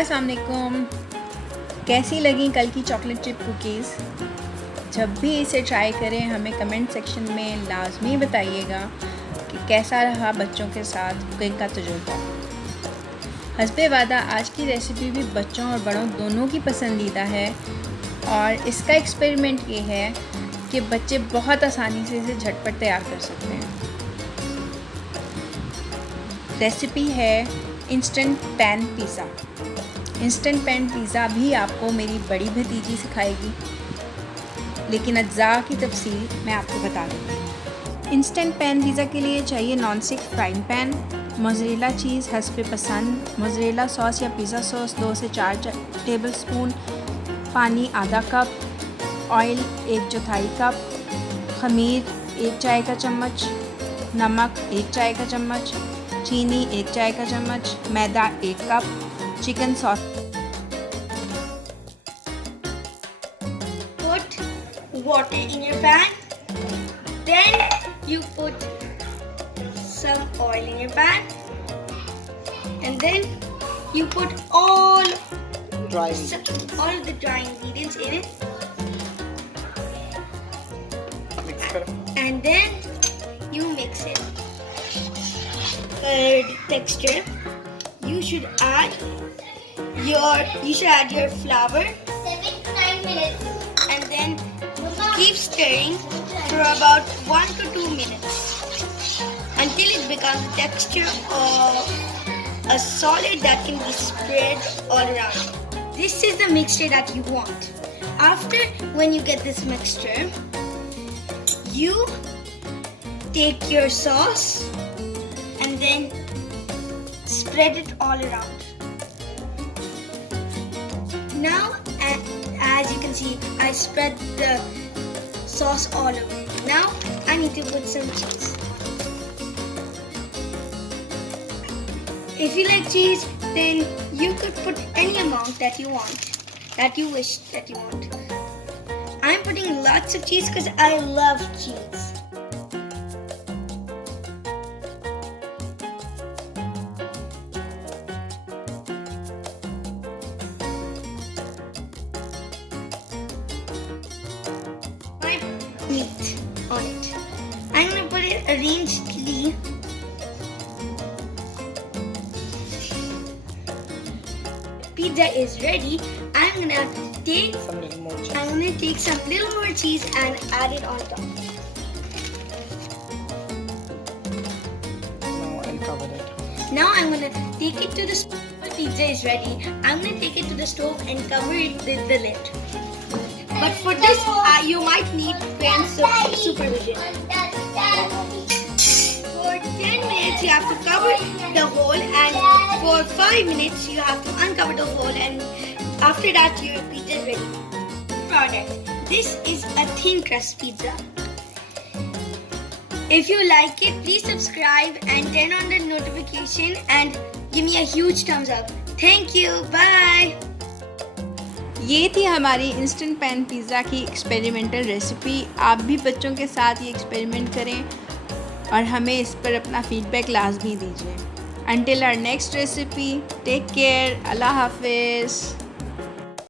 अस्सलाम वालेकुम। कैसी लगी कल की चॉकलेट चिप कुकीज़? जब भी इसे ट्राई करें हमें कमेंट सेक्शन में लाजमी बताइएगा कि कैसा रहा बच्चों के साथ कुकिंग का तजुर्बा। हस्बे वादा आज की रेसिपी भी बच्चों और बड़ों दोनों की पसंदीदा है और इसका एक्सपेरिमेंट ये है कि बच्चे बहुत आसानी से इसे झटपट तैयार कर सकते हैं। रेसिपी है instant pan pizza. Instant pan pizza भी आपको मेरी बड़ी भतीजी सिखाएगी, लेकिन अज्जा की तफसील मैं आपको बता दूँगी। इंस्टेंट पैन पिज़्ज़ा के लिए चाहिए non stick frying pan, mozzarella cheese हस्बे पसंद, मोज़रेला सॉस या पिज़्ज़ा सॉस 2 से 4 टेबलस्पून, पानी आधा कप, ऑयल 1/4 कप, खमीर 1 चाय का चम्मच, नमक 1 चाय का चम्मच, चीनी 1 चाय का चम्मच, मैदा 1 cup, chicken sauce. Put water in your pan, then you put some oil in your pan, and then you put all of the dry ingredients in it, and then you mix it. The texture, you should add your flour 7 to 9 minutes. and then keep stirring for about 1 to 2 minutes until it becomes the texture of a solid that can be spread all around. This is the mixture that you want. After, when you get this mixture, you take your sauce and then spread it all around. Now, as you can see, I spread the sauce all over. Now, I need to put some cheese. If you like cheese, then you could put any amount that you want, that you wish that you want. I'm putting lots of cheese because I love cheese. Meat on it. I'm going to put it arrangedly. Pizza is ready. I'm going to take some little more cheese and add it on top. Now I'm going to take it to the stove. Pizza is ready. I'm going to take it to the stove and cover it with the lid. But for this, you might need parents' supervision. For 10 minutes, you have to cover the hole, and for 5 minutes, you have to uncover the hole, and after that, your pizza is ready. Product. This is a thin crust pizza. If you like it, please subscribe and turn on the notification and give me a huge thumbs up. Thank you. Bye. ये थी हमारी instant pan pizza की experimental recipe. आप भी बच्चों के साथ ये एक्सपेरिमेंट करें और हमें इस पर अपना फीडबैक लाजमी दीजिए। Until our next recipe, take care. Allah Hafiz.